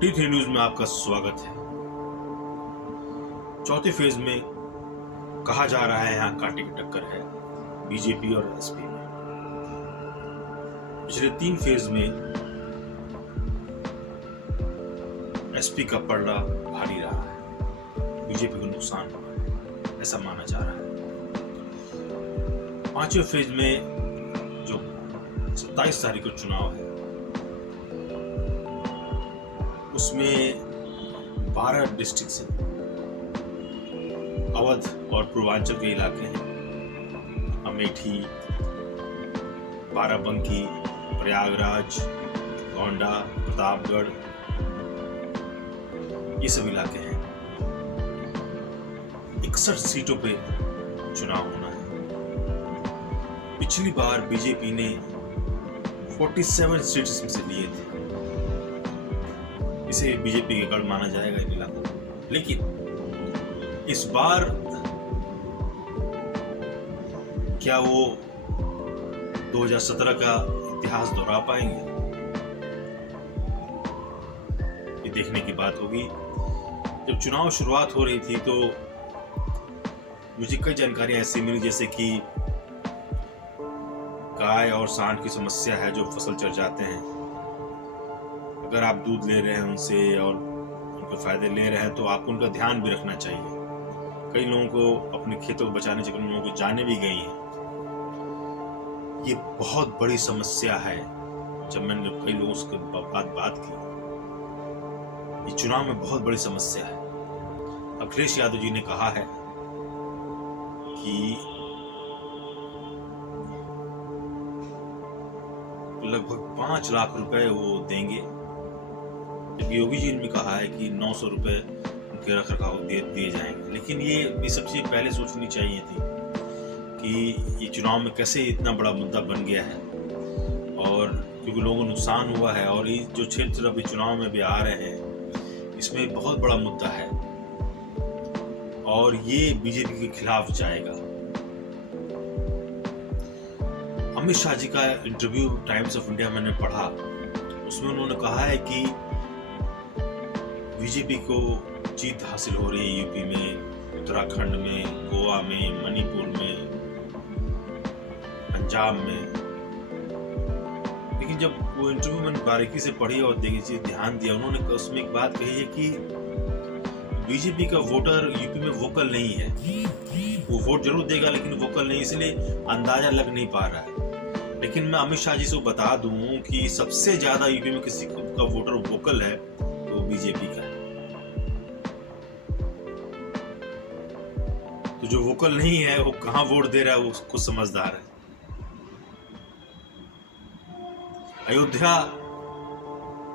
T3 news में आपका स्वागत है। चौथे फेज में कहा जा रहा है यहाँ कांटे की टक्कर है बीजेपी और एसपी में। पिछले 3 फेज में एसपी का पलड़ा भारी रहा है, बीजेपी को नुकसान हुआ है ऐसा माना जा रहा है। 5वें फेज में जो 27 तारीख को चुनाव है उसमें 12 डिस्ट्रिक्ट से अवध और पूर्वांचल के इलाके हैं, अमेठी, बाराबंकी, प्रयागराज, गोंडा, प्रतापगढ़, ये सब इलाके हैं। 61 सीटों पे चुनाव होना है। पिछली बार बीजेपी ने 47 सीट्स में से लिए थे, इसे बीजेपी का गढ़ माना जाएगा इन इलाकों को। लेकिन इस बार क्या वो 2017 का इतिहास दोहरा पाएंगे, ये देखने की बात होगी। जब चुनाव शुरुआत हो रही थी तो मुझे कई जानकारियां ऐसी मिली जैसे कि गाय और सांड की समस्या है जो फसल चर जाते हैं। अगर आप दूध ले रहे हैं उनसे और उनके फायदे ले रहे हैं तो आपको उनका ध्यान भी रखना चाहिए। कई लोगों को अपने खेतों को बचाने से कई लोगों को जाने भी गई हैं। ये बहुत बड़ी समस्या है। जब मैंने कई लोगों से बात की, ये चुनाव में बहुत बड़ी समस्या है। अखिलेश यादव जी ने कहा है कि लगभग 5 लाख रुपए वो देंगे। योगी जी ने कहा है कि 900 रुपए उनके रख रखाव दिए जाएंगे। लेकिन ये सब चीजें पहले सोचनी चाहिए थी कि ये चुनाव में कैसे इतना बड़ा मुद्दा बन गया है, और क्योंकि लोगों को नुकसान हुआ है और ये जो क्षेत्र अभी चुनाव में भी आ रहे हैं इसमें बहुत बड़ा मुद्दा है और ये बीजेपी के खिलाफ जाएगा। अमित शाह जी का इंटरव्यू टाइम्स ऑफ इंडिया मैंने पढ़ा, उसमें उन्होंने कहा है कि बीजेपी को जीत हासिल हो रही है यूपी में, उत्तराखंड में, गोवा में, मणिपुर में, पंजाब में। लेकिन जब वो इंटरव्यू मैंने बारीकी से पढ़ी और देखिए ध्यान दिया, उन्होंने उसमें एक बात कही है कि बीजेपी का वोटर यूपी में वोकल नहीं है। वो वोट जरूर देगा लेकिन वोकल नहीं, इसलिए अंदाजा लग नहीं पा रहा है। लेकिन मैं अमित शाह जी से बता दूं कि सबसे ज्यादा यूपी में किसी का वोटर वोकल है तो बीजेपी का है। तो जो वोकल नहीं है वो कहां वोट दे रहा है वो खुद समझदार है। अयोध्या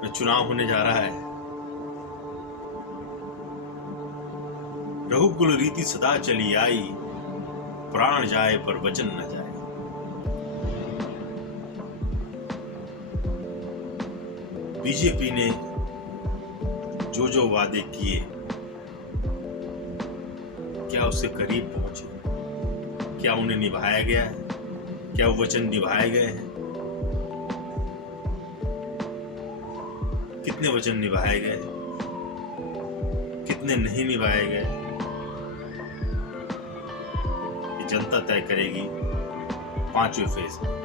में चुनाव होने जा रहा है। रघुकुल रीति सदा चली आई, प्राण जाए पर वचन न जाए। बीजेपी ने जो वादे किए क्या उसके करीब पहुंचे? क्या उन्हें निभाया गया है? क्या वो वचन निभाए गए हैं? कितने वचन निभाए गए, कितने नहीं निभाए गए, ये जनता तय करेगी 5वें फेज में।